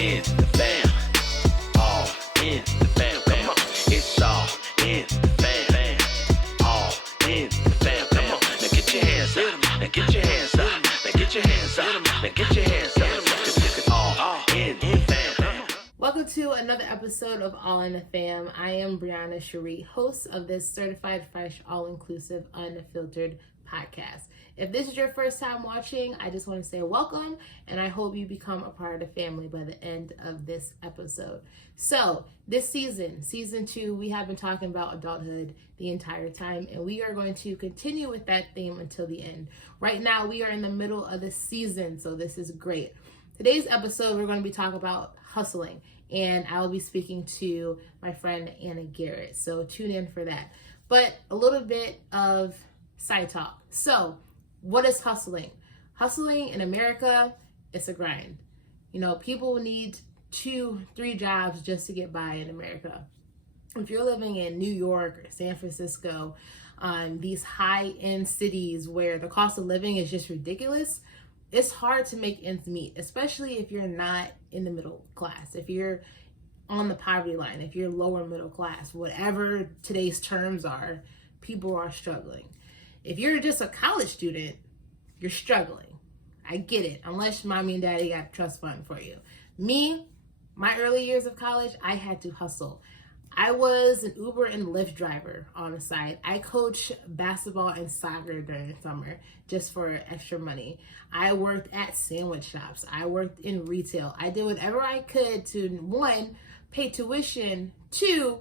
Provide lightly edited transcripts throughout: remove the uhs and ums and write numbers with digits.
in the fam. All in the fam. Come on. It's all in the fam. All in the fam. Come on. Now get your hands up. Now get your hands up. Now get your hands up. Now get your hands up. All in the fam. Welcome to another episode of All in the Fam. I am Brianna Cherie, host of this certified fresh, all-inclusive, unfiltered podcast. If this is your first time watching, I just want to say welcome, and I hope you become a part of the family by the end of this episode. So, this season 2, we have been talking about adulthood the entire time, and we are going to continue with that theme until the end. Right now, we are in the middle of the season, so this is great. Today's episode, we're going to be talking about hustling, and I'll be speaking to my friend Annah Garrett, so tune in for that. But a little bit of side talk. So, what is hustling? Hustling in America, it's a grind. You know, people need 2-3 jobs just to get by in America. If you're living in New York or San Francisco, these high-end cities where the cost of living is just ridiculous, it's hard to make ends meet, especially if you're not in the middle class, if you're on the poverty line, if you're lower middle class, whatever today's terms are, people are struggling. If you're just a college student, you're struggling. I get it, unless mommy and daddy got a trust fund for you. Me, my early years of college, I had to hustle. I was an Uber and Lyft driver on the side. I coached basketball and soccer during the summer just for extra money. I worked at sandwich shops. I worked in retail. I did whatever I could to, 1, pay tuition, 2,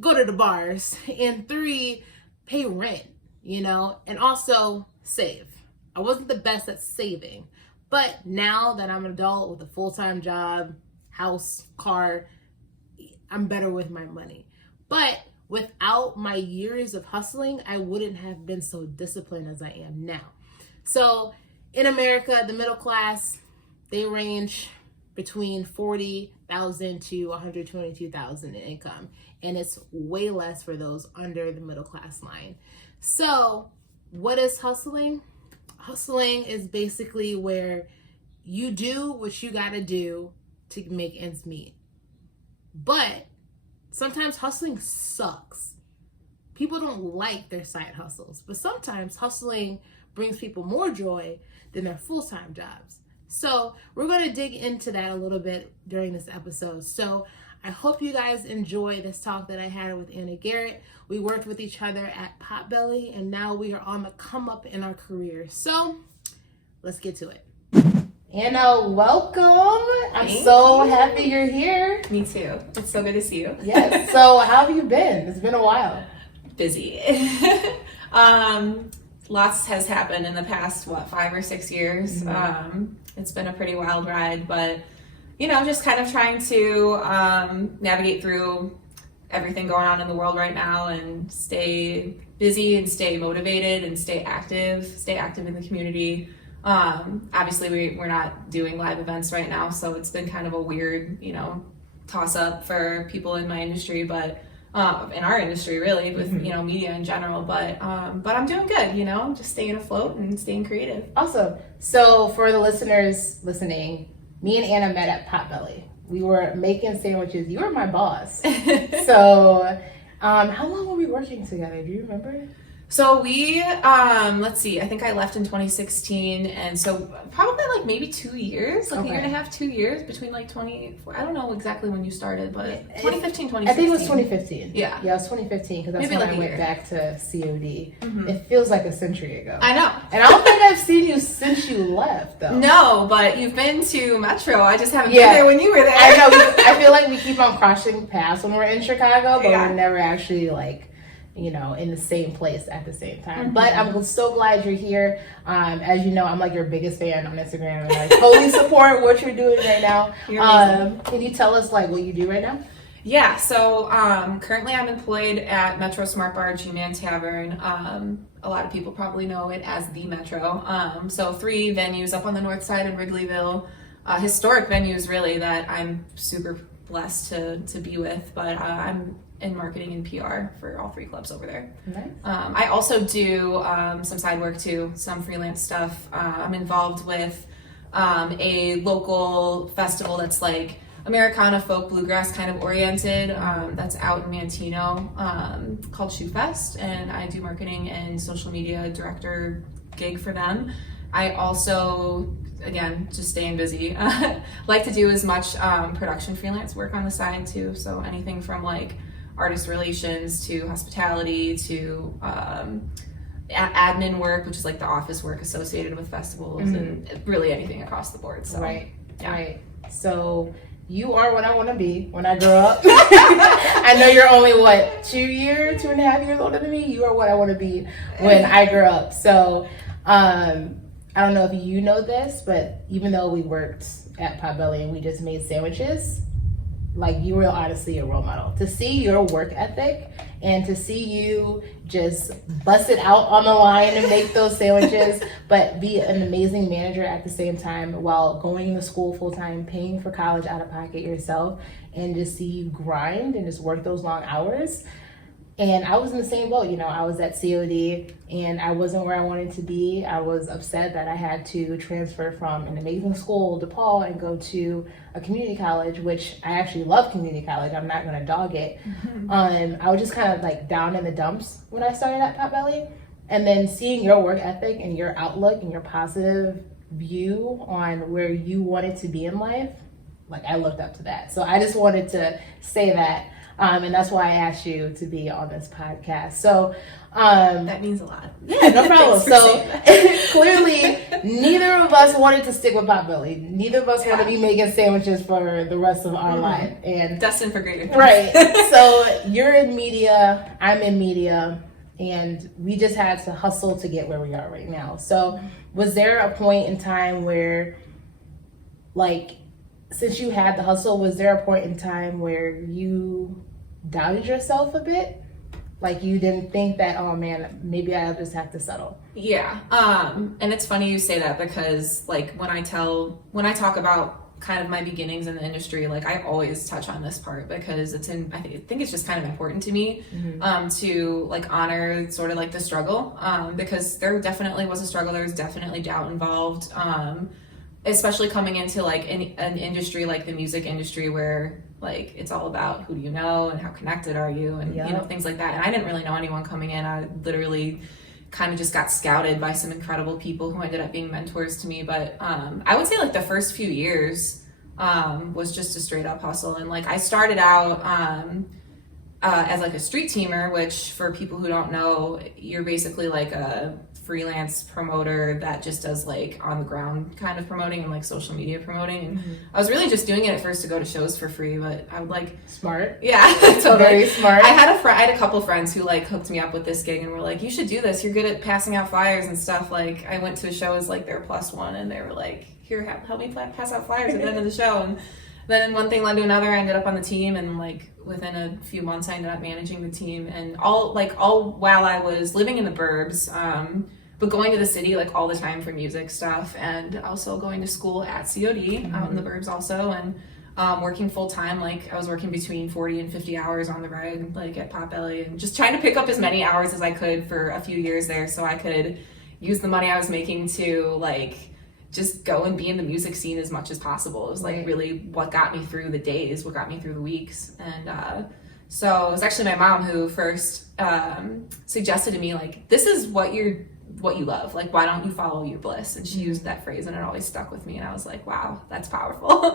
go to the bars, and 3, pay rent, and also save. I wasn't the best at saving, but now that I'm an adult with a full-time job, house, car, I'm better with my money. But without my years of hustling, I wouldn't have been so disciplined as I am now. So in America, the middle class, they range between $40,000 to $122,000 in income. And it's way less for those under the middle class line. So what is hustling? Hustling is basically where you do what you gotta do to make ends meet. But sometimes hustling sucks. People don't like their side hustles, but sometimes hustling brings people more joy than their full-time jobs. So we're going to dig into that a little bit during this episode. So I hope you guys enjoy this talk that I had with Annah Garrett. We worked with each other at Potbelly, and now we are on the come up in our careers. So let's get to it. Anna, welcome. I'm so happy you're here. Me too. It's so good to see you. Yes. So how have you been? It's been a while. Busy. Lots has happened in the past, 5 or 6 years. Mm-hmm. It's been a pretty wild ride, but just kind of trying to navigate through everything going on in the world right now and stay busy and stay motivated and stay active in the community. Obviously we're not doing live events right now, so it's been kind of a weird, toss up for people in my industry, but in our industry really with, mm-hmm. Media in general, but I'm doing good, just staying afloat and staying creative. Awesome. So for the listeners listening, me and Anna met at Potbelly. We were making sandwiches. You were my boss. So how long were we working together? Do you remember? So we, let's see, I think I left in 2016, and so probably maybe 2 years, a year and a half, 2 years, between I don't know exactly when you started, but 2015, 2016. I think it was 2015. Yeah. Yeah, it was 2015, because that's maybe when I went back to COD. Mm-hmm. It feels like a century ago. I know. And I don't think I've seen you since you left, though. No, but you've been to Metro. I just haven't been there when you were there. I know. I feel like we keep on crossing paths when we're in Chicago, but we're never actually in the same place at the same time. Mm-hmm. But I'm so glad you're here. As you know, I'm your biggest fan on Instagram, and I totally support what you're doing right now. You're amazing. Can you tell us what you do right now? Yeah, so currently I'm employed at Metro Smart Bar G-Man Tavern. A lot of people probably know it as the Metro. So 3 venues up on the north side in Wrigleyville. Historic venues really that I'm super blessed to be with, but I'm in marketing and PR for all 3 clubs over there. Nice. I also do some side work too, some freelance stuff. I'm involved with a local festival that's Americana, folk, bluegrass kind of oriented. That's out in Manteno, called Shoe Fest, and I do marketing and social media director gig for them. I also, again, just staying busy, like to do as much production freelance work on the side too. So anything from like artist relations to hospitality to admin work, which is like the office work associated with festivals, and really anything across the board. So, right. Yeah. So you are what I want to be when I grow up. I know you're only 2.5 years older than me. You are what I want to be when I grow up. So I don't know if you know this, but even though we worked at Potbelly and we just made sandwiches, like, you were honestly a role model. To see your work ethic and to see you just bust it out on the line and make those sandwiches, but be an amazing manager at the same time while going to school full time, paying for college out of pocket yourself, and just see you grind and just work those long hours. And I was in the same boat, you know, I was at COD and I wasn't where I wanted to be. I was upset that I had to transfer from an amazing school, DePaul, and go to a community college, which I actually love community college. I'm not going to dog it. I was just kind of like down in the dumps when I started at Potbelly. And then seeing your work ethic and your outlook and your positive view on where you wanted to be in life, like, I looked up to that. So I just wanted to say that. And that's why I asked you to be on this podcast. So that means a lot. Yeah, no problem. So clearly, neither of us wanted to stick with Potbelly. Neither of us want to be making sandwiches for the rest of our life. And destined for greater things. Right. So you're in media, I'm in media, and we just had to hustle to get where we are right now. So was there a point in time where, like, since you had the hustle, was there a point in time where you doubted yourself a bit? Like, you didn't think that, oh man, maybe I'll just have to settle? Yeah. And it's funny you say that, because like when I talk about kind of my beginnings in the industry, like, I always touch on this part because I think it's just kind of important to me, to like honor sort of like the struggle, because there definitely was a struggle. There was definitely doubt involved. Especially coming into like an industry like the music industry, where like it's all about who do you know and how connected are you, and you know, things like that. And I didn't really know anyone coming in. I literally kind of just got scouted by some incredible people who ended up being mentors to me. But I would say like the first few years was just a straight up hustle. And like I started out as like a street teamer, which for people who don't know, you're basically like a freelance promoter that just does like on the ground kind of promoting and like social media promoting. And I was really just doing it at first to go to shows for free, but I would like smart. Yeah, totally. Very smart. I had a couple friends who like hooked me up with this gig and were like, you should do this. You're good at passing out flyers and stuff. Like I went to a show as like their +1, and they were like, here, help me pass out flyers at the end of the show. And then one thing led to another. I ended up on the team, and like within a few months I ended up managing the team, and all while I was living in the burbs, but going to the city like all the time for music stuff, and also going to school at COD out in the burbs also, and working full time. Like I was working between 40 and 50 hours on the ride, like at Potbelly, and just trying to pick up as many hours as I could for a few years there, so I could use the money I was making to like just go and be in the music scene as much as possible. It was like really what got me through the days, what got me through the weeks. And so it was actually my mom who first suggested to me, like, this is what you love, like why don't you follow your bliss? And she used that phrase, and it always stuck with me, and I was like, wow, that's powerful.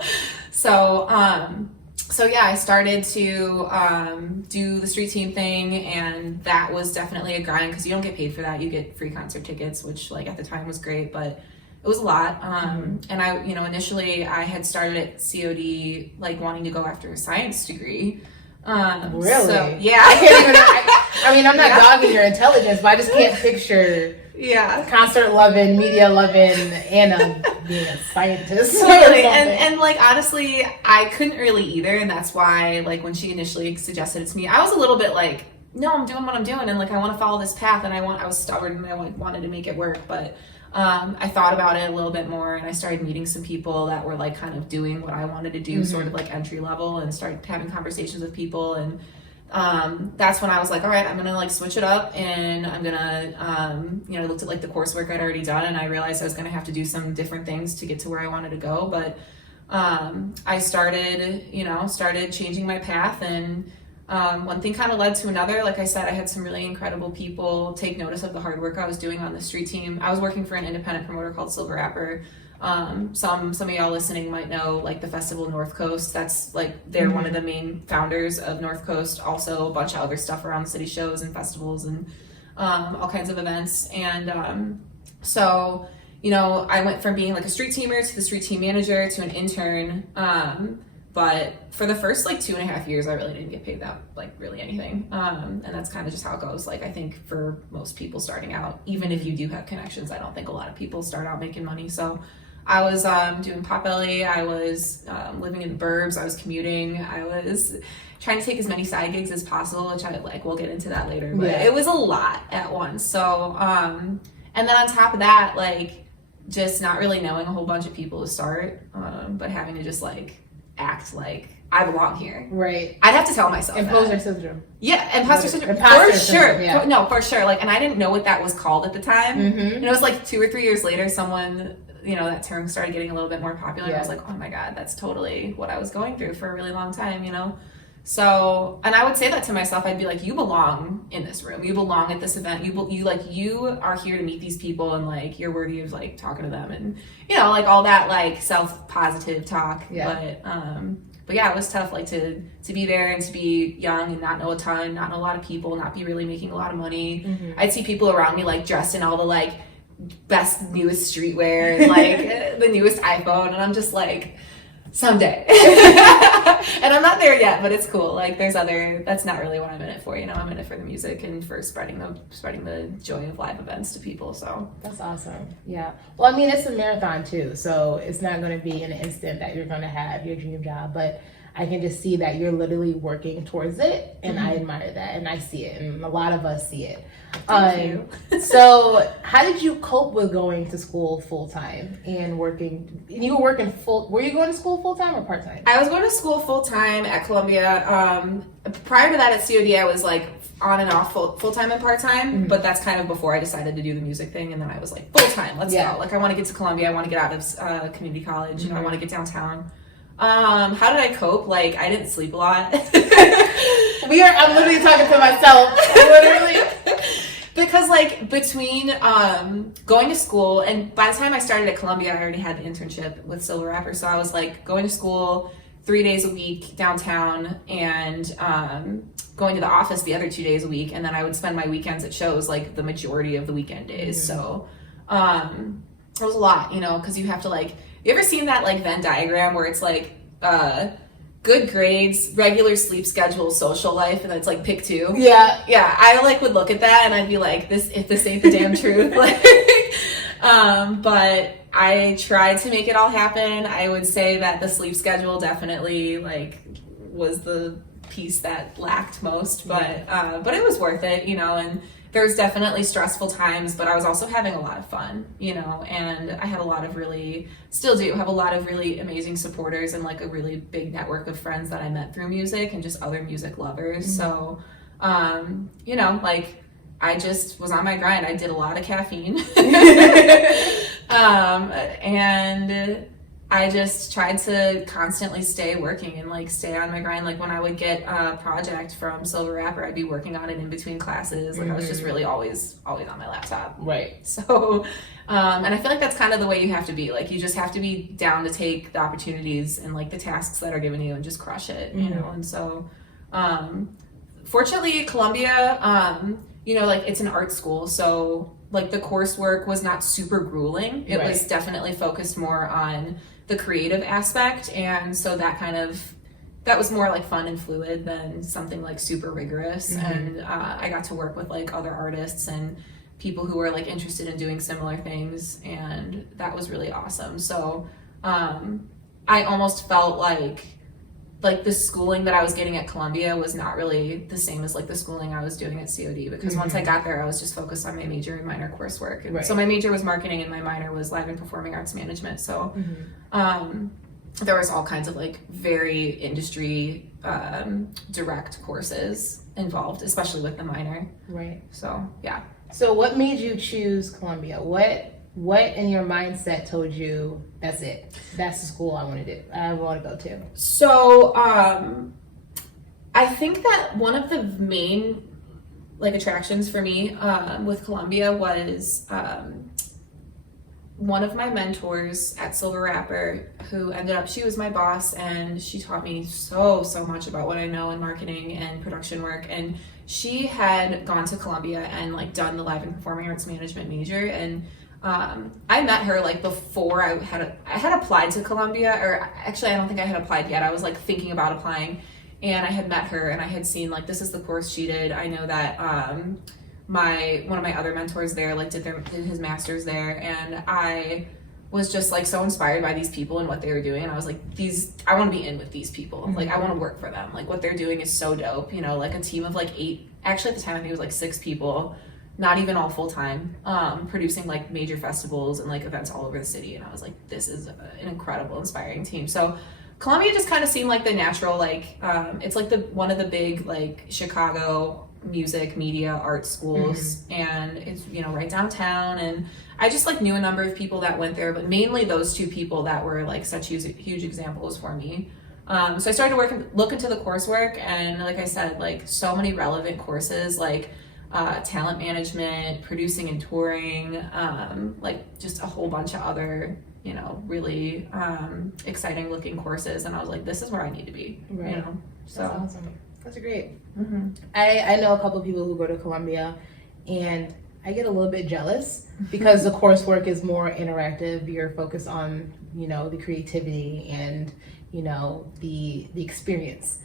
So yeah, I started to do the street team thing, and that was definitely a grind because you don't get paid for that. You get free concert tickets, which like at the time was great, but it was a lot. And I, initially I had started at COD like wanting to go after a science degree. Really? So, yeah. I can't even. I mean, I'm not dogging your intelligence, but I just can't picture. Concert loving, media loving Anna being a scientist. Really, and like honestly, I couldn't really either, and that's why like when she initially suggested it to me, I was a little bit like, no, I'm doing what I'm doing, and like I want to follow this path, and I was stubborn, and I wanted to make it work, but I thought about it a little bit more, and I started meeting some people that were like kind of doing what I wanted to do, sort of like entry level, and started having conversations with people, and that's when I was like, all right, I'm gonna like switch it up, and I'm gonna I looked at like the coursework I'd already done, and I realized I was gonna have to do some different things to get to where I wanted to go. But I started changing my path, and one thing kind of led to another. Like I said, I had some really incredible people take notice of the hard work I was doing on the street team. I was working for an independent promoter called Silver Rapper. Some of y'all listening might know like the festival North Coast. That's like they're one of the main founders of North Coast. Also a bunch of other stuff around city shows and festivals and all kinds of events. And so I went from being like a street teamer to the street team manager to an intern. But for the first like 2.5 years, I really didn't get paid that like really anything. And that's kind of just how it goes. Like I think for most people starting out, even if you do have connections, I don't think a lot of people start out making money. So I was doing Potbelly, I was living in the burbs, I was commuting, I was trying to take as many side gigs as possible, which we'll get into that later. But it was a lot at once. So and then on top of that, like just not really knowing a whole bunch of people to start, but having to just like act like I belong here. Right. I'd have to tell myself imposter syndrome. Yeah, imposter syndrome. For sure. Yeah. No, for sure. Like, and I didn't know what that was called at the time. Mm-hmm. And it was like 2 or 3 years later, someone, that term started getting a little bit more popular. And I was like, oh my God, that's totally what I was going through for a really long time, So, and I would say that to myself. I'd be like, you belong in this room. You belong at this event. You are here to meet these people, and like you're worthy of like talking to them, and like all that like self-positive talk. Yeah. But yeah, it was tough, like to be there and to be young and not know a ton, not know a lot of people, not be really making a lot of money. Mm-hmm. I'd see people around me like dressed in all the like best newest streetwear and like the newest iPhone, and I'm just like, someday. And I'm not there yet, but it's cool. Like that's not really what I'm in it for. I'm in it for the music and for spreading the joy of live events to people. So that's awesome. Yeah. Well, I mean, it's a marathon too, so it's not going to be an instant that you're going to have your dream job, but I can just see that you're literally working towards it, and I admire that, and I see it, and a lot of us see it. Thank you. So how did you cope with going to school full-time and working? You were working were you going to school full-time or part-time? I was going to school full-time at Columbia. Prior to that at COD, I was like on and off full-time and part-time, but that's kind of before I decided to do the music thing, and then I was like, full-time, let's go. Like I want to get to Columbia, I want to get out of community college, I want to get downtown. How did I cope? Like I didn't sleep a lot. I'm literally talking to myself. Literally. Because like between going to school, and by the time I started at Columbia, I already had the internship with Silver Rapper. So I was like going to school 3 days a week downtown, and going to the office the other 2 days a week. And then I would spend my weekends at shows like the majority of the weekend days. So it was a lot, because you have to like, you ever seen that like Venn diagram where it's like good grades, regular sleep schedule, social life, and then it's like pick two? Yeah. I like would look at that and I'd be like, this ain't the damn truth. Like, but I tried to make it all happen. I would say that the sleep schedule definitely like was the piece that lacked most, but it was worth it, and there was definitely stressful times, but I was also having a lot of fun, and I had still do have a lot of really amazing supporters and like a really big network of friends that I met through music and just other music lovers. So, like I just was on my grind. I did a lot of caffeine. And I just tried to constantly stay working and like stay on my grind. Like when I would get a project from Silver Rapper, I'd be working on it in between classes. Like I was just really always on my laptop. Right. So, and I feel like that's kind of the way you have to be. Like you just have to be down to take the opportunities and like the tasks that are given you and just crush it, And so, fortunately Columbia, like it's an art school. So like the coursework was not super grueling. It was definitely focused more on the creative aspect, and so that was more like fun and fluid than something like super rigorous. And I got to work with like other artists and people who were like interested in doing similar things, and that was really awesome. So I almost felt like the schooling that I was getting at Columbia was not really the same as like the schooling I was doing at COD, because once I got there I was just focused on my major and minor coursework. And so my major was marketing and my minor was live and performing arts management. So there was all kinds of like very industry direct courses involved, especially with the minor. Right. So yeah. So what made you choose Columbia? What what in your mindset told you that's it? That's the school I want to do. I want to go to. So, I think that one of the main like attractions for me with Columbia was one of my mentors at Silver Rapper, who ended up, she was my boss, and she taught me so much about what I know in marketing and production work. And she had gone to Columbia and like done the live and performing arts management major. And I met her like before I had applied to Columbia, or actually I don't think I had applied yet. I was like thinking about applying, and I had met her and I had seen like, this is the course she did. I know that one of my other mentors there like did his master's there, and I was just like so inspired by these people and what they were doing. And I was like, I want to be in with these people. Mm-hmm. Like I want to work for them. Like what they're doing is so dope. You know, like a team of like 8, actually at the time I think it was like 6 people, not even all full time, producing like major festivals and like events all over the city. And I was like, this is an incredible, inspiring team. So Columbia just kind of seemed like the natural, like it's like one of the big like Chicago music, media, art schools, mm-hmm. and it's, you know, right downtown. And I just like knew a number of people that went there, but mainly those 2 people that were like such huge examples for me. So I started to look into the coursework, and like I said, like so many relevant courses, like talent management, producing and touring, like just a whole bunch of other, you know, really exciting looking courses. And I was like, this is where I need to be, right. You know, so. That's awesome. That's great. Mm-hmm. I know a couple of people who go to Columbia, and I get a little bit jealous because the coursework is more interactive. You're focused on, you know, the creativity and, you know, the experience.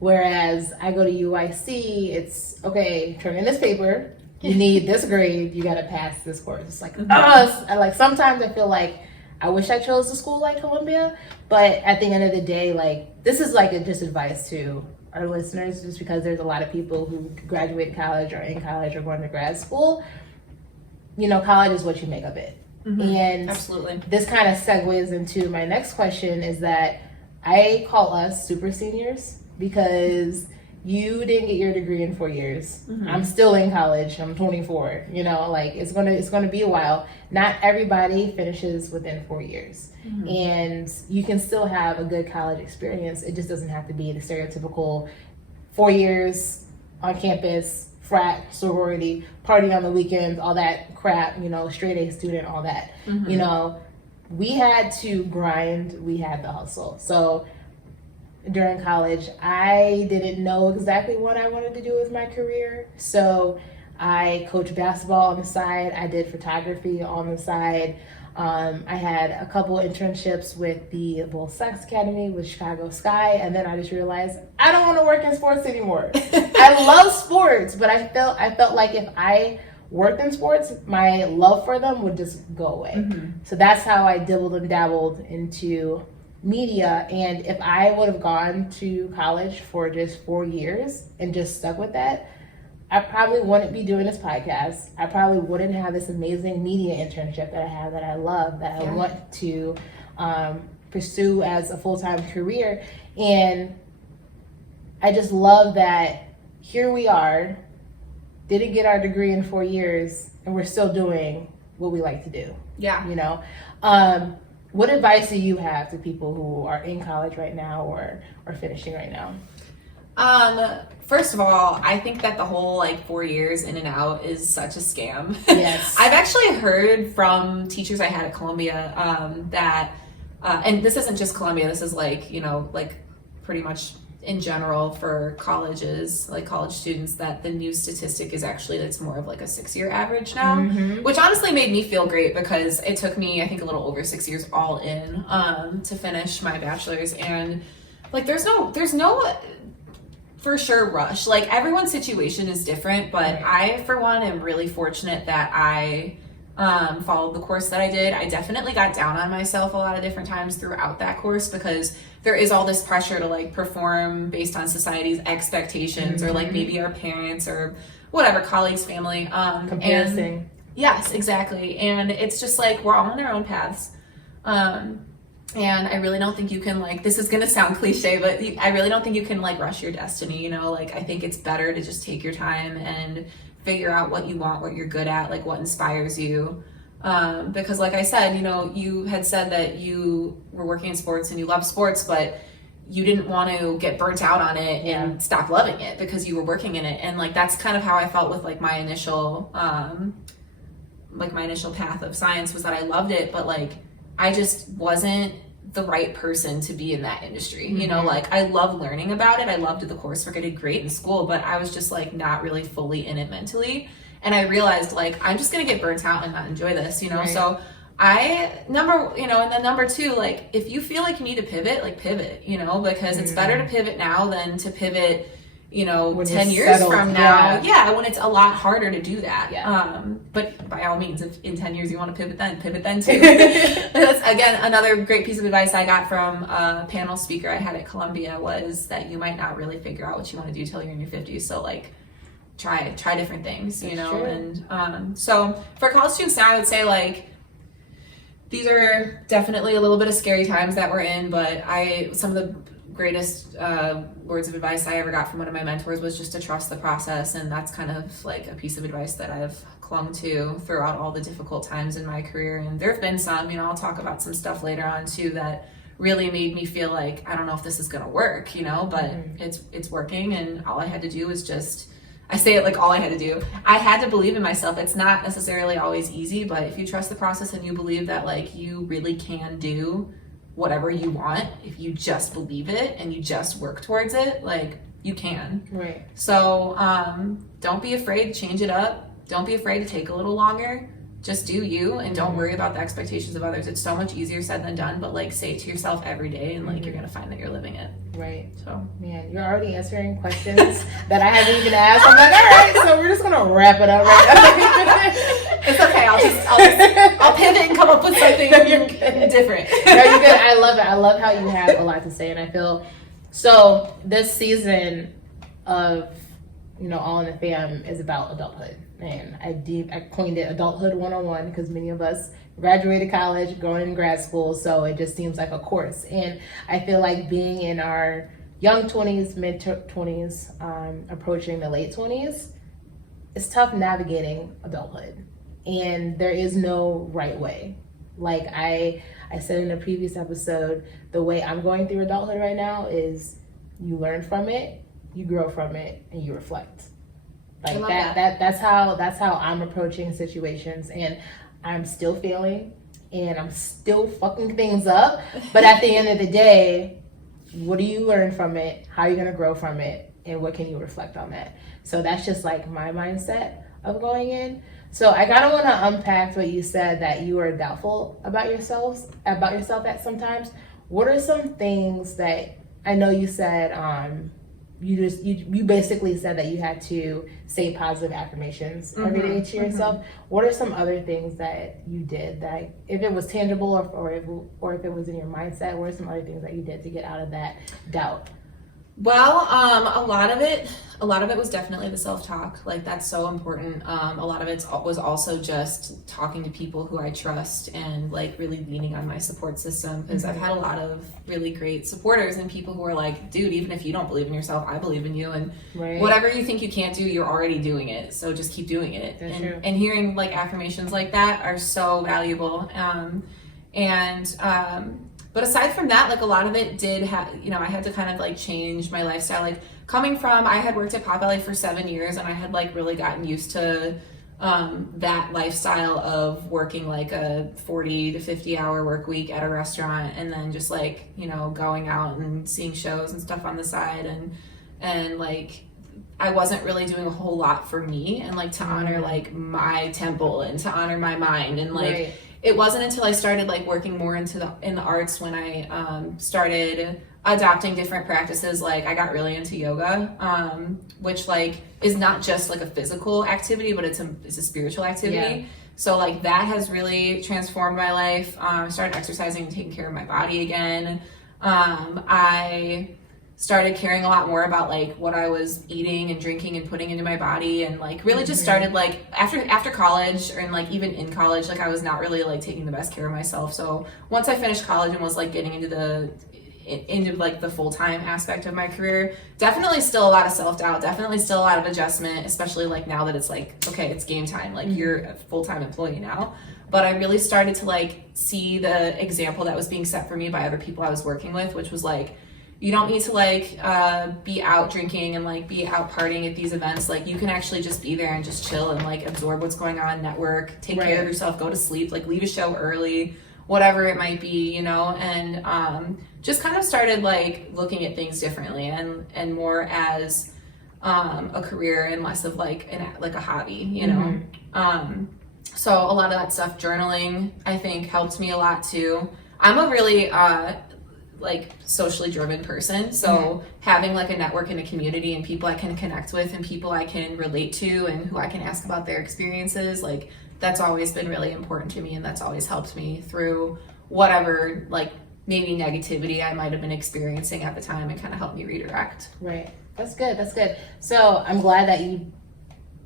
Whereas I go to UIC, it's, okay, turn in this paper, you need this grade, you gotta pass this course. It's like, like sometimes I feel like I wish I chose a school like Columbia, but at the end of the day, like this is like just advice to our listeners, just because there's a lot of people who graduate college or in college or going to grad school. You know, college is what you make of it. Mm-hmm. And absolutely, this kind of segues into my next question, is that I call us super seniors because you didn't get your degree in 4 years. Mm-hmm. I'm still in college. I'm 24. You know, like it's gonna be a while. Not everybody finishes within 4 years, mm-hmm. and you can still have a good college experience. It just doesn't have to be the stereotypical 4 years on campus, frat, sorority, party on the weekends, all that crap. You know, straight A student, all that. Mm-hmm. You know, we had to grind. We had the hustle. So during college, I didn't know exactly what I wanted to do with my career. So I coached basketball on the side. I did photography on the side. I had a couple internships with the Bull Sex Academy with Chicago Sky. And then I just realized I don't want to work in sports anymore. I love sports, but I felt like if I worked in sports, my love for them would just go away. Mm-hmm. So that's how I dibbled and dabbled into media. And if I would have gone to college for just 4 years and just stuck with that, I probably wouldn't be doing this podcast. I probably wouldn't have this amazing media internship that I have, that I love, that I want to pursue as a full-time career. And I just love that here we are, didn't get our degree in 4 years, and we're still doing what we like to do. Yeah. You know? What advice do you have to people who are in college right now or finishing right now? First of all, I think that the whole like 4 years in and out is such a scam. Yes. I've actually heard from teachers I had at Columbia that, and this isn't just Columbia, this is like, you know, like pretty much in general for colleges, like college students, that the new statistic is actually it's more of like a 6-year average now, mm-hmm. which honestly made me feel great because it took me, I think, a little over 6 years all in to finish my bachelor's. And like there's no for sure rush. Like everyone's situation is different, but I for one am really fortunate that I followed the course that I did. I definitely got down on myself a lot of different times throughout that course because there is all this pressure to like perform based on society's expectations, mm-hmm. or like maybe our parents or whatever, colleagues, family. Comparison. Yes, exactly. And it's just like we're all on our own paths. And I really don't think you can like, this is going to sound cliche, but I really don't think you can like rush your destiny, you know? Like I think it's better to just take your time and figure out what you want, what you're good at, like what inspires you. Because like I said, you know, you had said that you were working in sports and you love sports, but you didn't want to get burnt out on it and stop loving it because you were working in it. And like, that's kind of how I felt with like my initial path of science, was that I loved it, but like, I just wasn't the right person to be in that industry. You know, like I love learning about it. I loved the coursework. I did great in school, but I was just like not really fully in it mentally. And I realized like, I'm just going to get burnt out and not enjoy this, you know? So number two, like if you feel like you need to pivot, like pivot, you know, because it's better to pivot now than to pivot, you know, when 10 years from now. When it's a lot harder to do that. But by all means, if in 10 years you want to pivot then too. That's, again, another great piece of advice I got from a panel speaker I had at Columbia, was that you might not really figure out what you want to do till you're in your 50s. So like, try different things, you know. True. And so for college students now, I would say like, these are definitely a little bit of scary times that we're in, but some of the greatest words of advice I ever got from one of my mentors was just to trust the process. And that's kind of like a piece of advice that I've clung to throughout all the difficult times in my career. And there have been some, you know, I'll talk about some stuff later on too that really made me feel like, I don't know if this is going to work, you know, but it's working. And all I had to do was just, I say it like all I had to do. I had to believe in myself. It's not necessarily always easy, but if you trust the process and you believe that like you really can do whatever you want, if you just believe it and you just work towards it, like you can. Right. So don't be afraid to change it up. Don't be afraid to take a little longer. Just do you, and don't worry about the expectations of others. It's so much easier said than done, but like say it to yourself every day, and like you're gonna find that you're living it. Right. So man, you're already answering questions that I haven't even asked. I'm like, all right, so we're just gonna wrap it up right now. It's okay. I'll pivot and come up with something different. No, you're good. I love it. I love how you have a lot to say, and I feel so. This season of All in the Fam is about adulthood. And I coined it Adulthood 101 because many of us graduated college, going in grad school, so it just seems like a course. And I feel like being in our young 20s, mid 20s, approaching the late 20s, it's tough navigating adulthood. And there is no right way. Like I said in a previous episode, the way I'm going through adulthood right now is you learn from it, you grow from it, and you reflect. Like that's how I'm approaching situations, and I'm still failing and I'm still fucking things up. But at the end of the day, what do you learn from it? How are you gonna grow from it? And what can you reflect on that? So that's just like my mindset of going in. So I kind of want to unpack what you said, that you are doubtful about yourself at sometimes. What are some things that I know you said? You basically said that you had to say positive affirmations every day to yourself. What are some other things that you did, that if it was tangible or if it was in your mindset, what are some other things that you did to get out of that doubt? Well, a lot of it was definitely the self-talk. Like that's so important. A lot of it was also just talking to people who I trust and like really leaning on my support system, because I've had a lot of really great supporters and people who are like, dude, even if you don't believe in yourself, I believe in you, and whatever you think you can't do, you're already doing it. So just keep doing it. And hearing like affirmations like that are so valuable. But aside from that, like a lot of it did have, I had to kind of like change my lifestyle. Like coming from, I had worked at Potbelly for 7 years, and I had like really gotten used to that lifestyle of working like a 40 to 50 hour work week at a restaurant, and then just like, going out and seeing shows and stuff on the side. And like, I wasn't really doing a whole lot for me and like to honor like my temple and to honor my mind. And like, it wasn't until I started like working more in the arts when I started adopting different practices. Like I got really into yoga, which like is not just like a physical activity, but it's a spiritual activity. So like that has really transformed my life. I started exercising and taking care of my body again. I started caring a lot more about like what I was eating and drinking and putting into my body, and like really just started like after college, and like even in college, like I was not really like taking the best care of myself. So once I finished college and was like getting into into like the full-time aspect of my career, definitely still a lot of self-doubt, definitely still a lot of adjustment, especially like now that it's like, okay, it's game time, like you're a full-time employee now. But I really started to like see the example that was being set for me by other people I was working with, which was like, you don't need to like be out drinking and like be out partying at these events. Like you can actually just be there and just chill and like absorb what's going on, network, take care of yourself, go to sleep, like leave a show early, whatever it might be, you know, and just kind of started like looking at things differently and more as a career and less of like a hobby, you know. So a lot of that stuff, journaling, I think helped me a lot too. I'm a really like socially driven person, so having like a network and a community and people I can connect with and people I can relate to and who I can ask about their experiences, like that's always been really important to me, and that's always helped me through whatever like maybe negativity I might have been experiencing at the time, and kind of helped me redirect. Right. That's good. So I'm glad that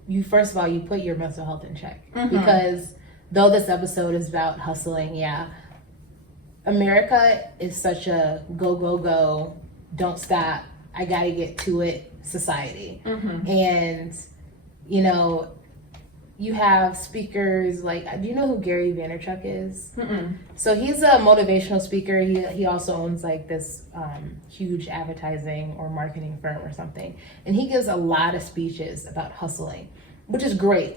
you first of all, you put your mental health in check, because though this episode is about hustling, America is such a go, don't stop, I gotta get to it society. And, you know, you have speakers like, do you know who Gary Vaynerchuk is? So he's a motivational speaker. He also owns like this huge advertising or marketing firm or something. And he gives a lot of speeches about hustling, which is great.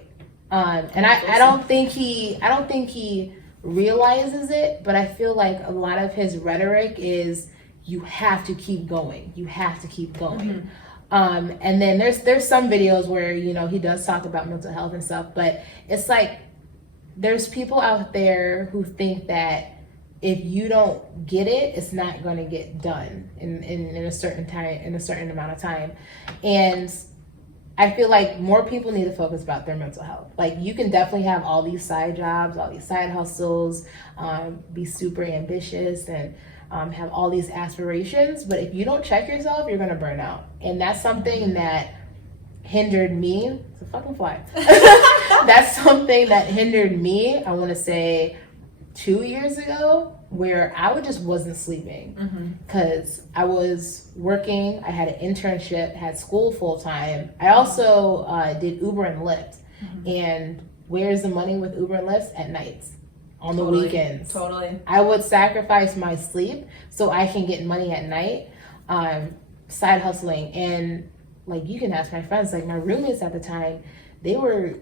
And I don't think he realizes it, but I feel like a lot of his rhetoric is you have to keep going. And then there's some videos where, you know, he does talk about mental health and stuff, but it's like there's people out there who think that if you don't get it, it's not going to get done in a certain time, in a certain amount of time. And I feel like more people need to focus about their mental health. Like you can definitely have all these side jobs, all these side hustles, be super ambitious and have all these aspirations, but if you don't check yourself, you're gonna burn out. And that's something that hindered me. It's a fucking fly. That's something that hindered me, I wanna say 2 years ago, where I just wasn't sleeping because I was working, I had an internship, had school full time. I also did Uber and Lyft. And where's the money with Uber and Lyft? At nights, on the weekends. I would sacrifice my sleep so I can get money at night, side hustling. And like you can ask my friends, like my roommates at the time, they were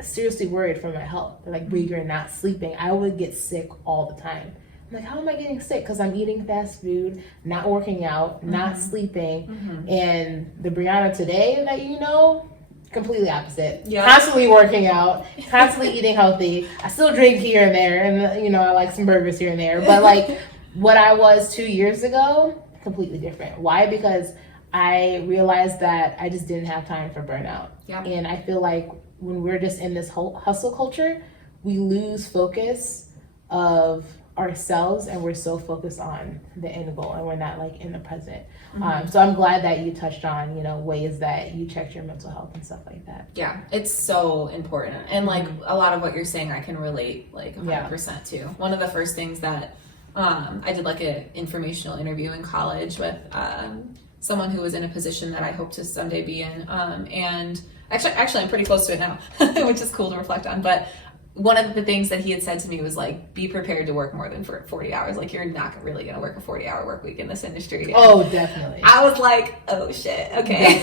seriously worried for my health. They're like, "Brie, you're not sleeping." I would get sick all the time. I'm like, how am I getting sick? Because I'm eating fast food, not working out, not sleeping. And the Brianna today that you know, completely opposite. Constantly working out, constantly eating healthy. I still drink here and there, and you know, I like some burgers here and there. But like what I was 2 years ago, completely different. Why? Because I realized that I just didn't have time for burnout. And I feel like when we're just in this whole hustle culture, we lose focus of ourselves, and we're so focused on the end goal, and we're not like in the present. So I'm glad that you touched on, you know, ways that you checked your mental health and stuff like that. It's so important, and like a lot of what you're saying I can relate like 100% to. One of the first things that I did like an informational interview in college with someone who was in a position that I hope to someday be in, and actually I'm pretty close to it now, which is cool to reflect on. But one of the things that he had said to me was like, be prepared to work more than 40 hours. Like you're not really going to work a 40-hour work week in this industry. And oh, definitely. I was like, oh shit. Okay.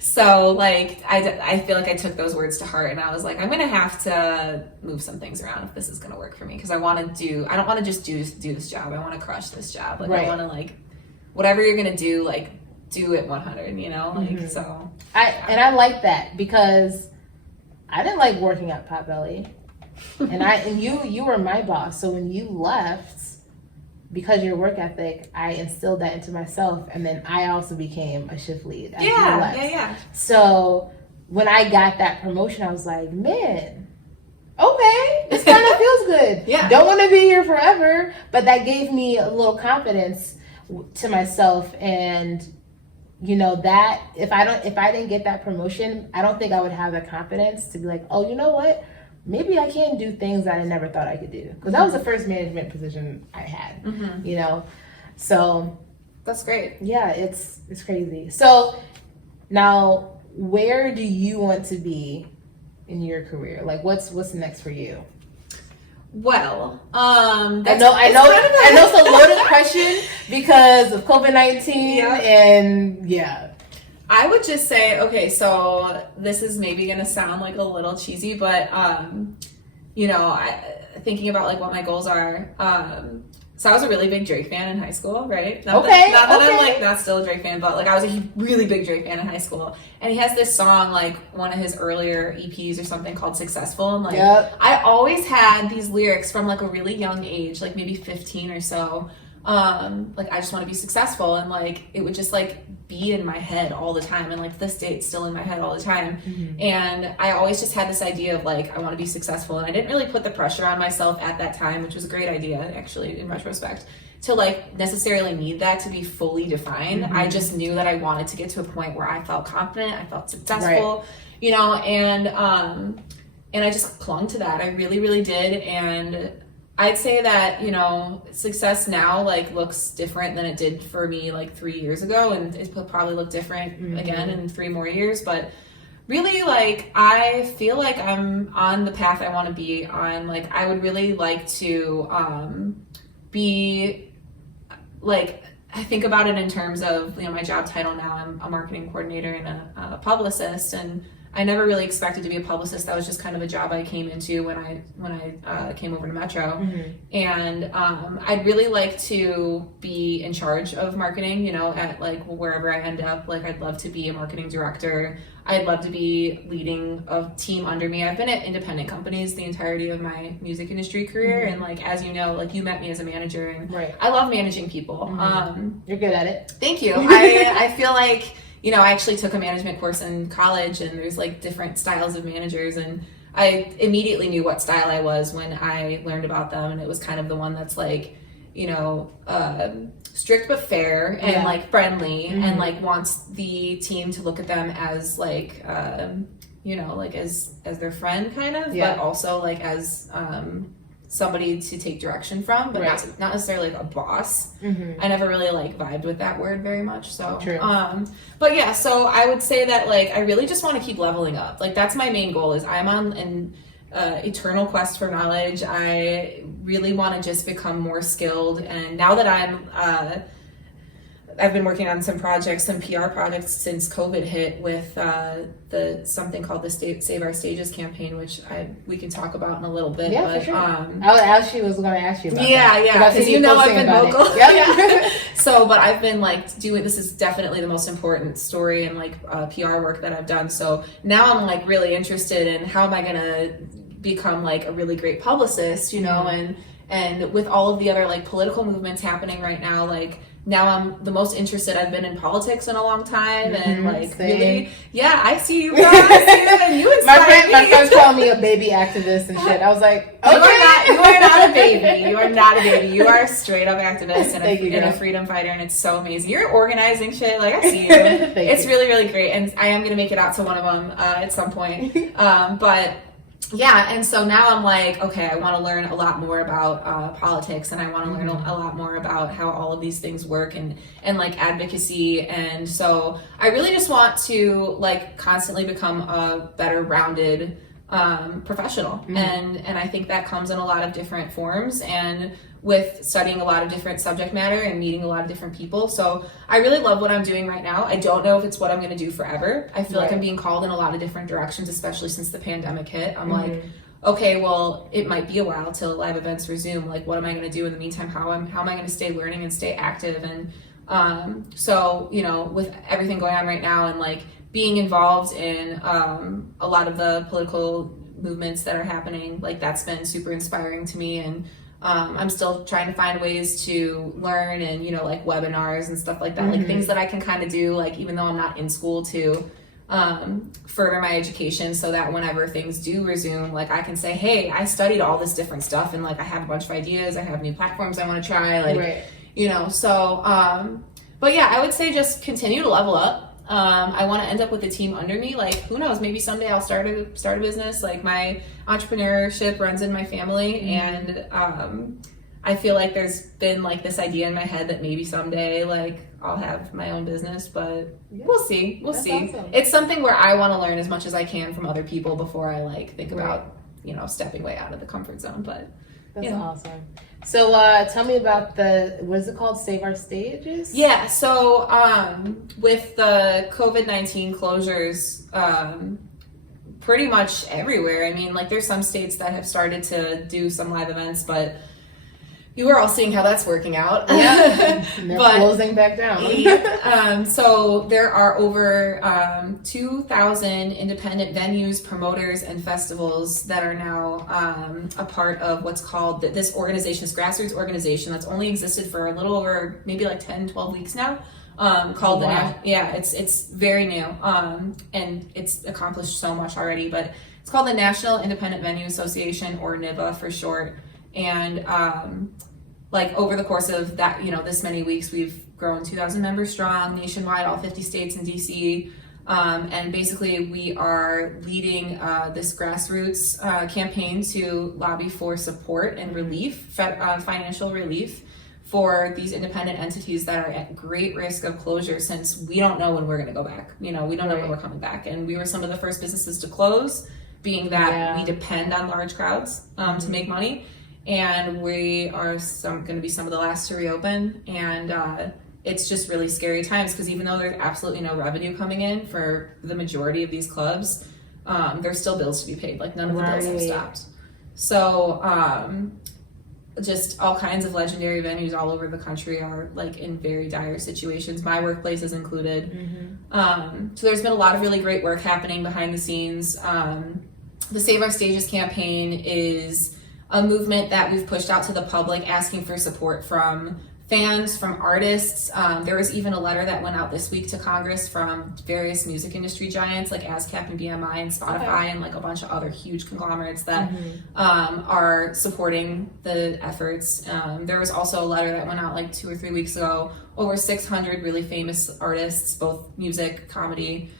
So like, I feel like I took those words to heart, and I was like, I'm going to have to move some things around if this is going to work for me. Cause I don't want to just do this job. I want to crush this job. Like I want to like, whatever you're going to do, like do it 100, you know? Like, so. I like that because I didn't like working at Potbelly, and you were my boss. So when you left, because of your work ethic, I instilled that into myself, and then I also became a shift lead. Yeah. So when I got that promotion, I was like, man, okay, this kind of feels good. Don't want to be here forever, but that gave me a little confidence to myself. And you know, that if I didn't get that promotion, I don't think I would have the confidence to be like, oh, you know what? Maybe I can do things that I never thought I could do. Because that was the first management position I had, you know? So That's great. yeah, it's crazy. So now, where do you want to be in your career? Like, what's next for you? Well, I know it's a loaded question because of COVID-19 and yeah. I would just say, okay, so this is maybe going to sound like a little cheesy, but, thinking about like what my goals are, so I was a really big Drake fan in high school, right? Not that I'm like not still a Drake fan, but like I was a really big Drake fan in high school. And he has this song, like one of his earlier EPs or something called Successful. And like I always had these lyrics from like a really young age, like maybe 15 or so. Like I just want to be successful, and like it would just like be in my head all the time, and like this day it's still in my head all the time. And I always just had this idea of like I want to be successful, and I didn't really put the pressure on myself at that time, which was a great idea actually in retrospect, to like necessarily need that to be fully defined. I just knew that I wanted to get to a point where I felt confident, I felt successful, and I just clung to that. I really, really did. And I'd say that, success now like looks different than it did for me like 3 years ago, and it will probably look different again in 3 more years. But really, like, I feel like I'm on the path I want to be on. Like, I would really like to be like, I think about it in terms of, my job title now. I'm a marketing coordinator and a publicist, and I never really expected to be a publicist. That was just kind of a job I came into when I came over to Metro. And I'd really like to be in charge of marketing, at like wherever I end up. Like I'd love to be a marketing director. I'd love to be leading a team under me. I've been at independent companies the entirety of my music industry career. And like, as you know, like you met me as a manager, and I love managing people. You're good at it. Thank you. I feel like, I actually took a management course in college, and there's like different styles of managers, and I immediately knew what style I was when I learned about them. And it was kind of the one that's like, strict but fair and like friendly, and like wants the team to look at them as like, like as their friend kind of, but also like as, somebody to take direction from, but not necessarily like a boss. I never really like vibed with that word very much. So, but yeah, so I would say that like, I really just want to keep leveling up. Like that's my main goal. Is I'm on an eternal quest for knowledge. I really want to just become more skilled. And now that I've been working on some PR projects since COVID hit with something called the Save Our Stages campaign, which we can talk about in a little bit. Yeah, but, for sure. I was going to ask you about that. Yeah, because I've been vocal. Yep. So, but I've been like this is definitely the most important story and like PR work that I've done. So now I'm like really interested in how am I going to become like a really great publicist, and with all of the other like political movements happening right now, like now I'm the most interested I've been in politics in a long time, and like really, I see you, and you inspire me. My friends call me a baby activist and shit. I was like, okay. You are not a baby. You are not a baby. You are a straight up activist and a freedom fighter, and it's so amazing. You're organizing shit. Like I see you. It's really, really great, and I am gonna make it out to one of them at some point. But. Yeah, and so now I'm like, okay, I want to learn a lot more about politics, and I want to learn a lot more about how all of these things work, and like advocacy. And so I really just want to like constantly become a better rounded professional. And I think that comes in a lot of different forms, and with studying a lot of different subject matter and meeting a lot of different people. So I really love what I'm doing right now. I don't know if it's what I'm going to do forever. I feel like I'm being called in a lot of different directions, especially since the pandemic hit. I'm like, okay, well, it might be a while till live events resume. Like, what am I going to do in the meantime? How am I going to stay learning and stay active? And so, with everything going on right now, and like being involved in a lot of the political movements that are happening, like that's been super inspiring to me. And I'm still trying to find ways to learn, and like webinars and stuff like that, like things that I can kind of do, like even though I'm not in school, to further my education, so that whenever things do resume, like I can say, hey, I studied all this different stuff, and like I have a bunch of ideas, I have new platforms I want to try, like so but yeah, I would say just continue to level up. I want to end up with a team under me. Like, who knows, maybe someday I'll start a business. Like, my entrepreneurship runs in my family, and I feel like there's been like this idea in my head that maybe someday like I'll have my own business, but we'll see. That's awesome. It's something where I want to learn as much as I can from other people before I like think about, you know, stepping way out of the comfort zone. But that's you know. awesome. So tell me about what is it called? Save Our Stages? Yeah. So with the COVID-19 closures, pretty much everywhere. I mean, like there's some states that have started to do some live events, but you are all seeing how that's working out. Yeah, they're closing back down. So there are over 2,000 independent venues, promoters, and festivals that are now a part of what's called this organization, this grassroots organization that's only existed for a little over maybe like 10, 12 weeks now. Called it's very new, and it's accomplished so much already. But it's called the National Independent Venue Association, or NIVA for short. And like over the course of that, you know, this many weeks, we've grown 2,000 members strong nationwide, all 50 states and DC. And basically, we are leading this grassroots campaign to lobby for support and relief, financial relief, for these independent entities that are at great risk of closure, since we don't know when we're going to go back. You know, we don't know when we're coming back. And we were some of the first businesses to close, being that we depend on large crowds to make money. And we are going to be some of the last to reopen. And it's just really scary times, because even though there's absolutely no revenue coming in for the majority of these clubs, there's still bills to be paid. Like none of the bills have stopped. So just all kinds of legendary venues all over the country are like in very dire situations. My workplace is included. So there's been a lot of really great work happening behind the scenes. The Save Our Stages campaign is a movement that we've pushed out to the public, asking for support from fans, from artists. There was even a letter that went out this week to Congress from various music industry giants like ASCAP and BMI and Spotify and like a bunch of other huge conglomerates that are supporting the efforts. There was also a letter that went out like 2 or 3 weeks ago. Over 600 really famous artists, both music, comedy,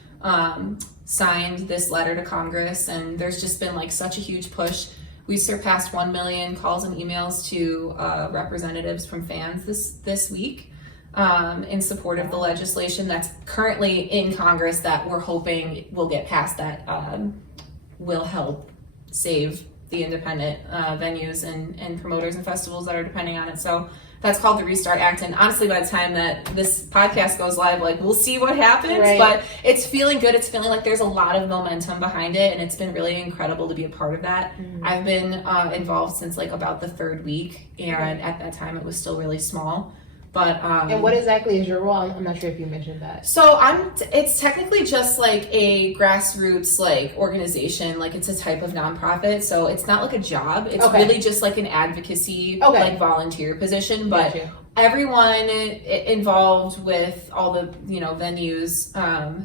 signed this letter to Congress, and there's just been like such a huge push. We surpassed 1 million calls and emails to representatives from fans this week in support of the legislation that's currently in Congress that we're hoping will get passed, that will help save the independent venues and promoters and festivals that are depending on it. So that's called the Restart Act. And honestly, by the time that this podcast goes live, like we'll see what happens, but it's feeling good. It's feeling like there's a lot of momentum behind it. And it's been really incredible to be a part of that. I've been involved since like about the 3rd week. And at that time it was still really small. But and what exactly is your role? I'm not sure if you mentioned that. So it's technically just like a grassroots like organization, like it's a type of nonprofit. So it's not like a job. It's really just like an advocacy like volunteer position. But everyone involved with all the, you know, venues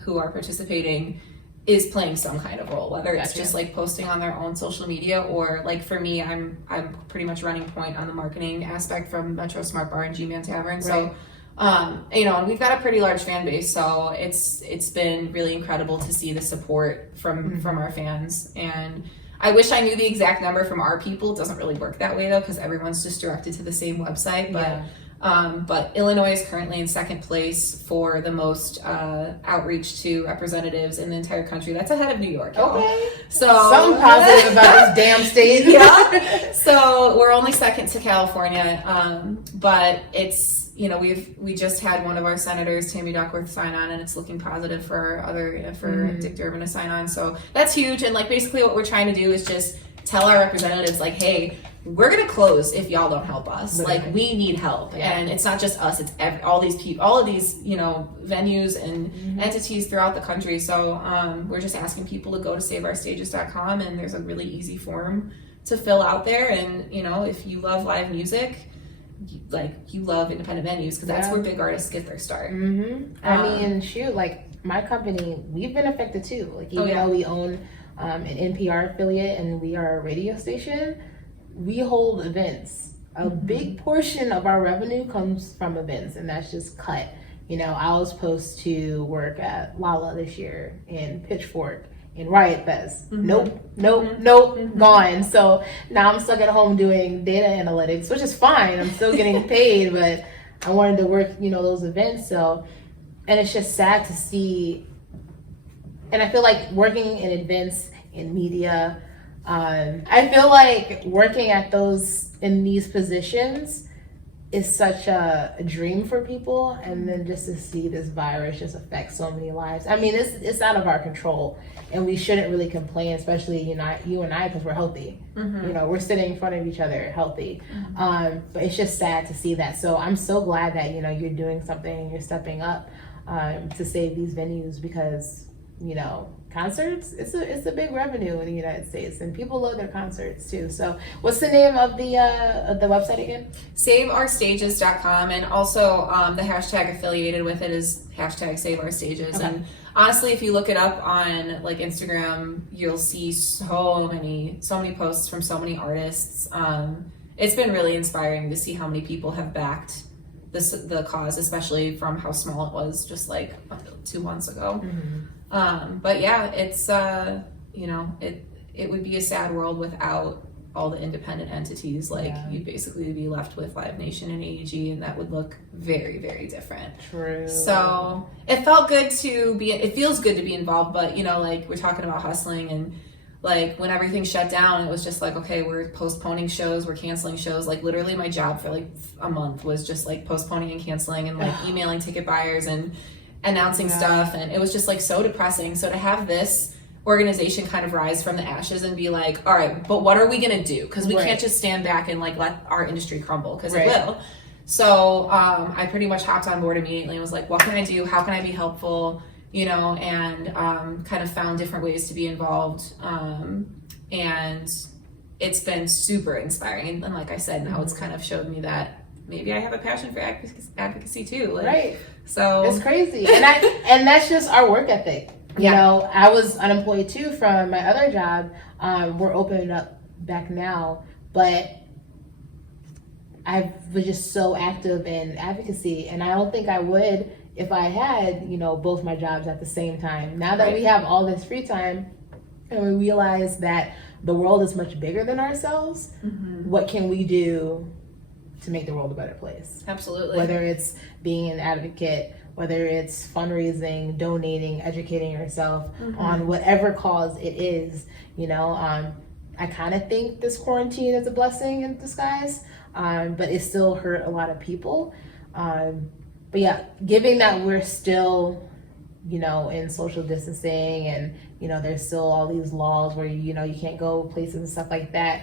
who are participating is playing some kind of role, whether it's just like posting on their own social media, or like for me, I'm pretty much running point on the marketing aspect from Metro Smart Bar and G-Man Tavern. So, you know, and we've got a pretty large fan base, so it's been really incredible to see the support from our fans. And I wish I knew the exact number from our people. It doesn't really work that way though, because everyone's just directed to the same website. But Illinois is currently in 2nd place for the most outreach to representatives in the entire country. That's ahead of New York. So something positive about this damn state. So we're only 2nd to California, but it's, you know, we just had one of our senators, Tammy Duckworth, sign on, and it's looking positive for Dick Durbin to sign on. So that's huge. And like basically what we're trying to do is just tell our representatives like, hey, we're gonna close if y'all don't help us. Like we need help, and it's not just us; it's all these people, all of these, you know, venues and entities throughout the country. So we're just asking people to go to saveourstages.com, and there's a really easy form to fill out there. And you know, if you love live music, you love independent venues, because that's where big artists get their start. I mean, shoot, like my company, we've been affected too. Like even though we own an NPR affiliate and we are a radio station, we hold events. A big portion of our revenue comes from events, and that's just cut. You know, I was supposed to work at Lala this year and Pitchfork in Riot Fest. Mm-hmm. Nope, gone. So now I'm stuck at home doing data analytics, which is fine. I'm still getting paid, but I wanted to work, those events. So, and it's just sad to see. And I feel like working in events, in media, I feel like working at in these positions is such a dream for people, and then just to see this virus just affect so many lives. I mean, it's out of our control, and we shouldn't really complain, especially you and I, because we're healthy. We're sitting in front of each other healthy. But it's just sad to see that. So I'm so glad that you're doing something and you're stepping up to save these venues, because concerts, it's a big revenue in the United States, and people love their concerts too. So what's the name of the website again? SaveOurStages.com, and also the hashtag affiliated with it is #SaveOurStages. Okay. And honestly, if you look it up on like Instagram, you'll see so many posts from so many artists. It's been really inspiring to see how many people have backed the cause, especially from how small it was just like 2 months ago. But yeah, it's it would be a sad world without all the independent entities. Like you'd basically be left with Live Nation and AEG, and that would look very, very different. True. So it felt good it feels good to be involved, but like we're talking about hustling, and like when everything shut down, it was just like, okay, we're postponing shows, we're canceling shows. Like literally my job for like a month was just like postponing and canceling, and like emailing ticket buyers and announcing stuff, and it was just like so depressing. So to have this organization kind of rise from the ashes and be like, all right, but what are we gonna do? Because we can't just stand back and like let our industry crumble, because it will. So I pretty much hopped on board immediately and was like, what can I do? How can I be helpful? And kind of found different ways to be involved. And it's been super inspiring. And like I said, now it's kind of showed me that maybe I have a passion for advocacy too. Like, so it's crazy. And that's just our work ethic. I was unemployed too from my other job. We're opening up back now, but I was just so active in advocacy, and I don't think I would if I had, both my jobs at the same time. Now that we have all this free time and we realize that the world is much bigger than ourselves, what can we do to make the world a better place? Absolutely. Whether it's being an advocate, whether it's fundraising, donating, educating yourself on whatever cause it is, I kind of think this quarantine is a blessing in disguise, but it still hurt a lot of people. But yeah, given that we're still, in social distancing, and, there's still all these laws where, you can't go places and stuff like that,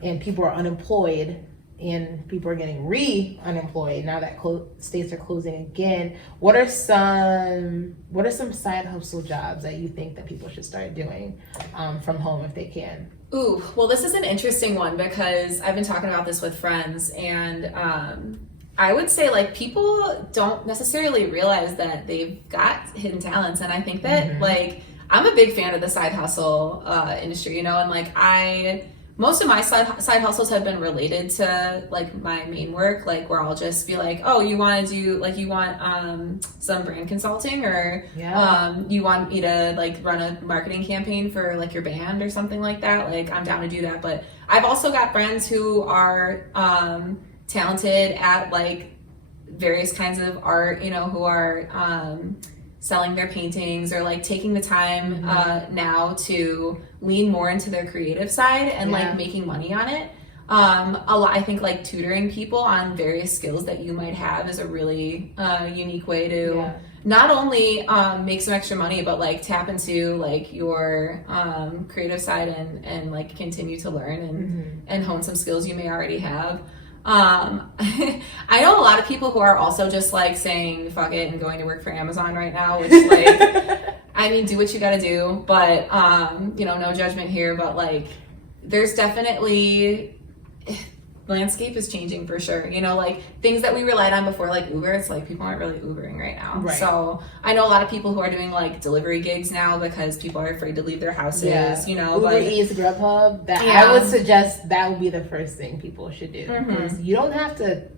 and people are unemployed, and people are getting unemployed now that states are closing again. What are some side hustle jobs that you think that people should start doing from home if they can? Ooh, well, this is an interesting one, because I've been talking about this with friends, and I would say like people don't necessarily realize that they've got hidden talents. And I think that like I'm a big fan of the side hustle industry, and like most of my side hustles have been related to like my main work, like where I'll just be like, oh, you want to do like, you want some brand consulting, or you want me to like run a marketing campaign for like your band or something like that. Like I'm down to do that. But I've also got friends who are talented at like various kinds of art, who are selling their paintings, or like taking the time now to lean more into their creative side and like making money on it. I think like tutoring people on various skills that you might have is a really unique way to not only make some extra money, but like tap into like your creative side and like continue to learn and hone some skills you may already have. I know a lot of people who are also just like saying fuck it and going to work for Amazon right now, which like I mean, do what you gotta do, but no judgment here, but like there's definitely landscape is changing for sure. Like things that we relied on before, like Uber, it's like people aren't really Ubering right now. Right. So I know a lot of people who are doing like delivery gigs now because people are afraid to leave their houses, Uber Eats, Grubhub, I would suggest that would be the first thing people should do. Because you don't have to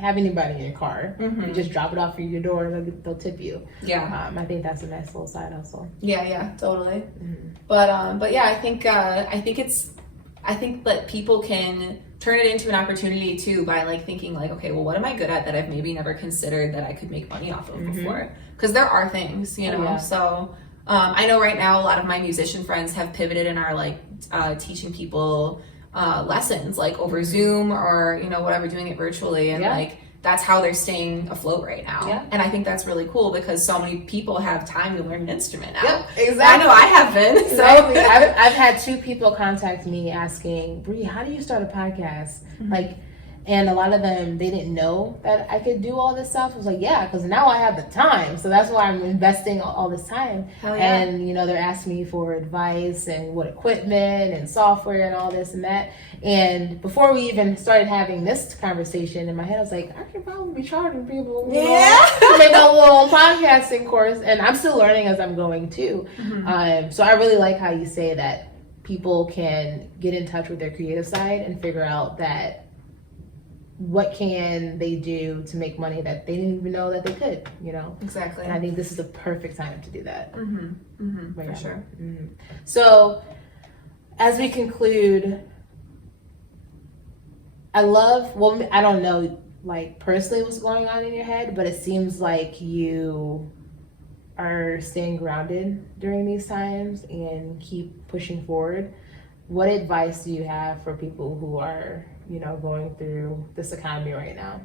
have anybody in your car. Mm-hmm. You just drop it off at your door and they'll tip you. Yeah. I think that's a nice little side hustle. Yeah, totally. Mm-hmm. But yeah, I think that people can turn it into an opportunity too by like thinking like, okay, well, what am I good at that I've maybe never considered that I could make money off of before? Because there are things, you know. So I know right now a lot of my musician friends have pivoted and are like teaching people lessons like over Zoom or, you know, whatever, doing it virtually, and like that's how they're staying afloat right now. Yeah. And I think that's really cool because so many people have time to learn an instrument now. Yep, exactly. I know I have been. So. Exactly. I've had 2 people contact me asking, Bree, how do you start a podcast? Like, and a lot of them, they didn't know that I could do all this stuff. I was like, yeah, because now I have the time. So that's why I'm investing all this time. Hell yeah. And, you know, they're asking me for advice and what equipment and software and all this and that. And before we even started having this conversation, in my head, I was like, I could probably be charging people to make a little podcasting course. And I'm still learning as I'm going too. So I really like how you say that people can get in touch with their creative side and figure out that what can they do to make money that they didn't even know that they could, you know? Exactly. And I think this is the perfect time to do that. For sure. So as we conclude, I don't know, like personally what's going on in your head, but it seems like you are staying grounded during these times and keep pushing forward. What advice do you have for people who are, you know, going through this economy right now?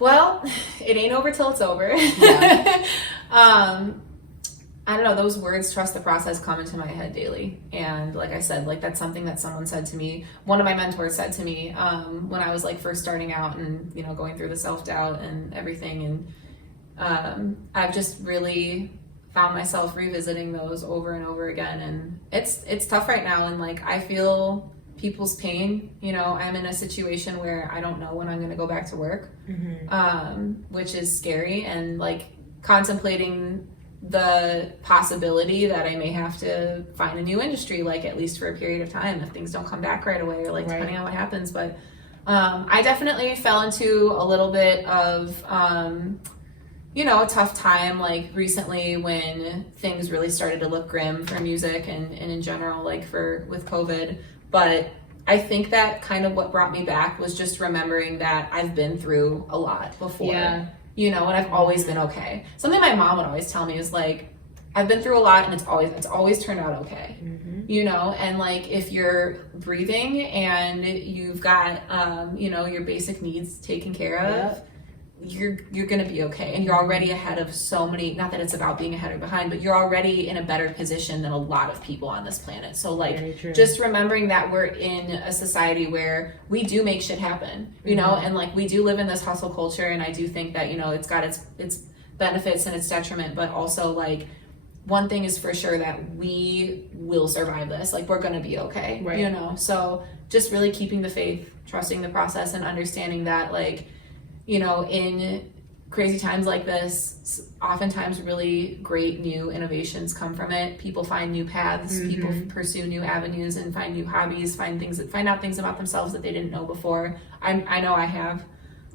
Well, it ain't over till it's over. Yeah. I don't know, those words, trust the process, come into my head daily. And like I said, like that's something that someone said to me. One of my mentors said to me when I was like first starting out and, you know, going through the self-doubt and everything. And I've just really found myself revisiting those over and over again. And it's tough right now. And like, I feel people's pain. You know, I'm in a situation where I don't know when I'm going to go back to work, which is scary, and like contemplating the possibility that I may have to find a new industry, like at least for a period of time if things don't come back right away, or like depending on what happens. But I definitely fell into a little bit of you know, a tough time like recently when things really started to look grim for music and in general, like with COVID. But I think that kind of what brought me back was just remembering that I've been through a lot before, you know, and I've always been okay. Something my mom would always tell me is like, I've been through a lot and it's always turned out okay, you know, and like if you're breathing and you've got, you know, your basic needs taken care of, you're gonna be okay, and you're already ahead of so many, not that it's about being ahead or behind, but you're already in a better position than a lot of people on this planet. So like just remembering that we're in a society where we do make shit happen, you know, and like we do live in this hustle culture, and I do think that, you know, it's got its benefits and its detriment, but also like one thing is for sure, that we will survive this, like we're gonna be okay, you know. So just really keeping the faith, trusting the process, and understanding that like, you know, in crazy times like this, oftentimes really great new innovations come from it. People find new paths, people pursue new avenues and find new hobbies, find out things about themselves that they didn't know before. I know I have.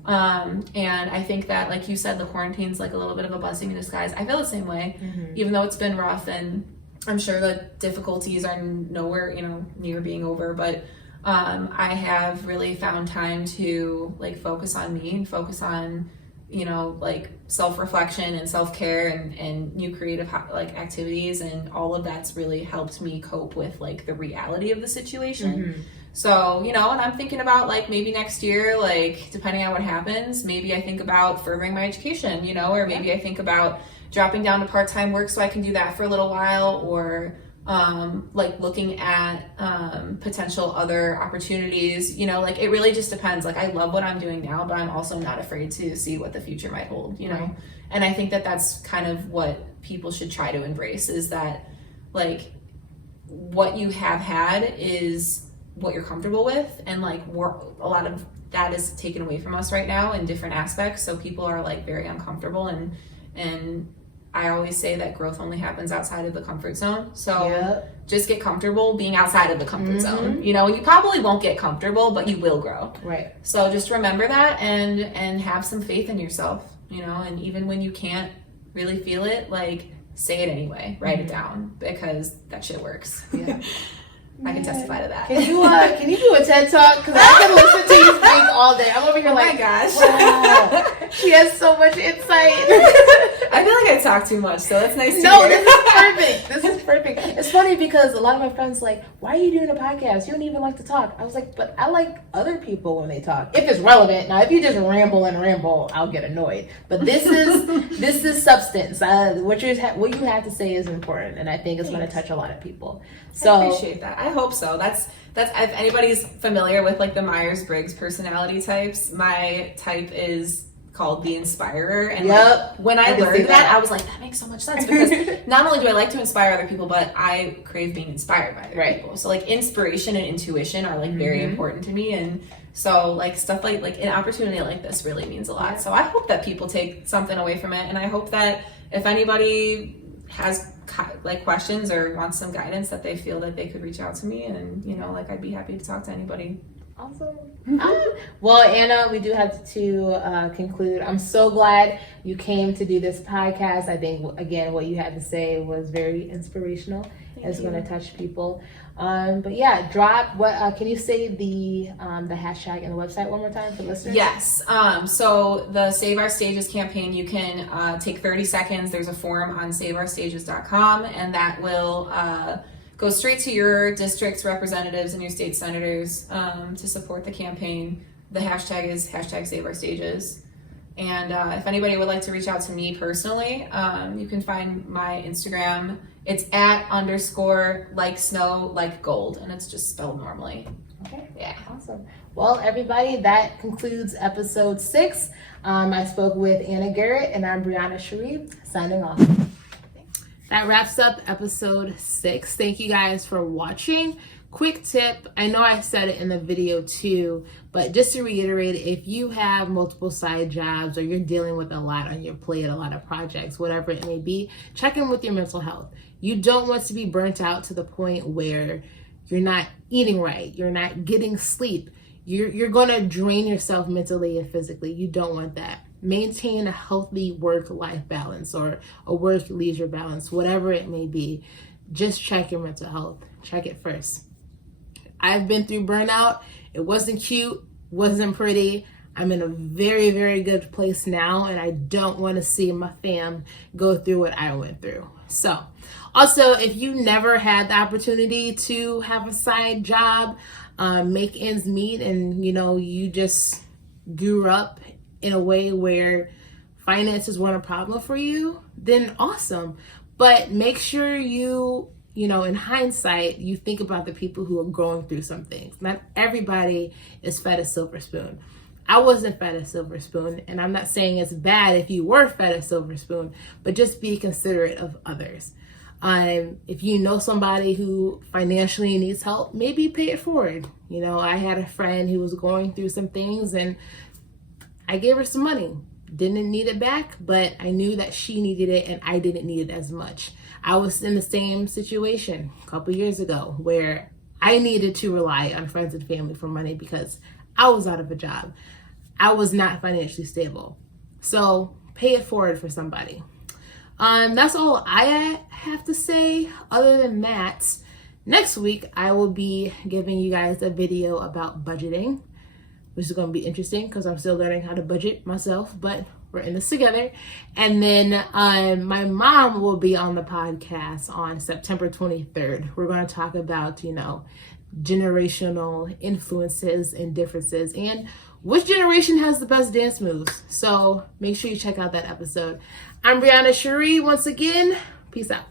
And I think that, like you said, the quarantine's like a little bit of a blessing in disguise. I feel the same way, even though it's been rough, and I'm sure the difficulties are nowhere, you know, near being over, but I have really found time to like focus on me and focus on, you know, like self-reflection and self-care and new creative like activities, and all of that's really helped me cope with like the reality of the situation. So, you know, and I'm thinking about like maybe next year, like depending on what happens, maybe I think about furthering my education, you know, or maybe I think about dropping down to part-time work so I can do that for a little while, or like looking at potential other opportunities, you know, like it really just depends. Like I love what I'm doing now, but I'm also not afraid to see what the future might hold, you know. And I think that that's kind of what people should try to embrace, is that like what you have had is what you're comfortable with, and like a lot of that is taken away from us right now in different aspects, so people are like very uncomfortable, and I always say that growth only happens outside of the comfort zone. So just get comfortable being outside of the comfort zone. You know, you probably won't get comfortable, but you will grow. Right. So just remember that and have some faith in yourself, you know, and even when you can't really feel it, like, say it anyway, write it down, because that shit works. Yeah. I can testify to that. Can you do a TED Talk? Because I can listen to you speak all day. I'm over here like, my gosh. Wow, she has so much insight. I feel like I talk too much, so it's nice to No, hear. this is perfect. This is perfect. It's funny because a lot of my friends like, why are you doing a podcast? You don't even like to talk. I was like, but I like other people when they talk. If it's relevant. Now, if you just ramble, I'll get annoyed. But this is substance. What you have to say is important, and I think it's going to touch a lot of people. So I appreciate that. I hope so. That's if anybody's familiar with like the Myers-Briggs personality types, my type is called the Inspirer. And like, when I learned that, I was like, that makes so much sense, because not only do I like to inspire other people, but I crave being inspired by other people. So like inspiration and intuition are like very important to me, and so like stuff like an opportunity like this really means a lot. So I hope that people take something away from it, and I hope that if anybody has like questions or wants some guidance, that they feel that they could reach out to me, and you know, like, I'd be happy to talk to anybody. Awesome. Well, Anna, we do have to conclude. I'm so glad you came to do this podcast. I think, again, what you had to say was very inspirational. It's going to touch people. But yeah, drop what can you say the hashtag and the website one more time for listeners? Yes. So the Save Our Stages campaign, you can take 30 seconds. There's a form on saveourstages.com, and that will go straight to your district's representatives and your state senators to support the campaign. The hashtag is #SaveOurStages. And if anybody would like to reach out to me personally, you can find my Instagram. It's @_like_snow_like_gold, and it's just spelled normally. Okay. Yeah. Awesome. Well, everybody, that concludes episode 6. I spoke with Annah Garrett, and I'm Brianna Cherie, signing off. That wraps up episode 6. Thank you guys for watching. Quick tip, I know I said it in the video too, but just to reiterate, if you have multiple side jobs or you're dealing with a lot on your plate, a lot of projects, whatever it may be, check in with your mental health. You don't want to be burnt out to the point where you're not eating right, you're not getting sleep. You're going to drain yourself mentally and physically. You don't want that. Maintain a healthy work-life balance or a work-leisure balance, whatever it may be. Just check your mental health. Check it first. I've been through burnout. It wasn't cute, wasn't pretty. I'm in a very, very good place now, and I don't want to see my fam go through what I went through. So, also, if you never had the opportunity to have a side job, make ends meet, and you just grew up in a way where finances weren't a problem for you, then awesome. But make sure in hindsight, you think about the people who are going through some things. Not everybody is fed a silver spoon. I wasn't fed a silver spoon, and I'm not saying it's bad if you were fed a silver spoon, but just be considerate of others. If you know somebody who financially needs help, maybe pay it forward. I had a friend who was going through some things, and I gave her some money. Didn't need it back, but I knew that she needed it and I didn't need it as much. I was in the same situation a couple years ago where I needed to rely on friends and family for money because I was out of a job. I was not financially stable. So pay it forward for somebody. That's all I have to say. Other than that, next week I will be giving you guys a video about budgeting, which is going to be interesting because I'm still learning how to budget myself, but we're in this together. And then my mom will be on the podcast on September 23rd. We're going to talk about, generational influences and differences and which generation has the best dance moves. So make sure you check out that episode. I'm Brianna Cherie once again. Peace out.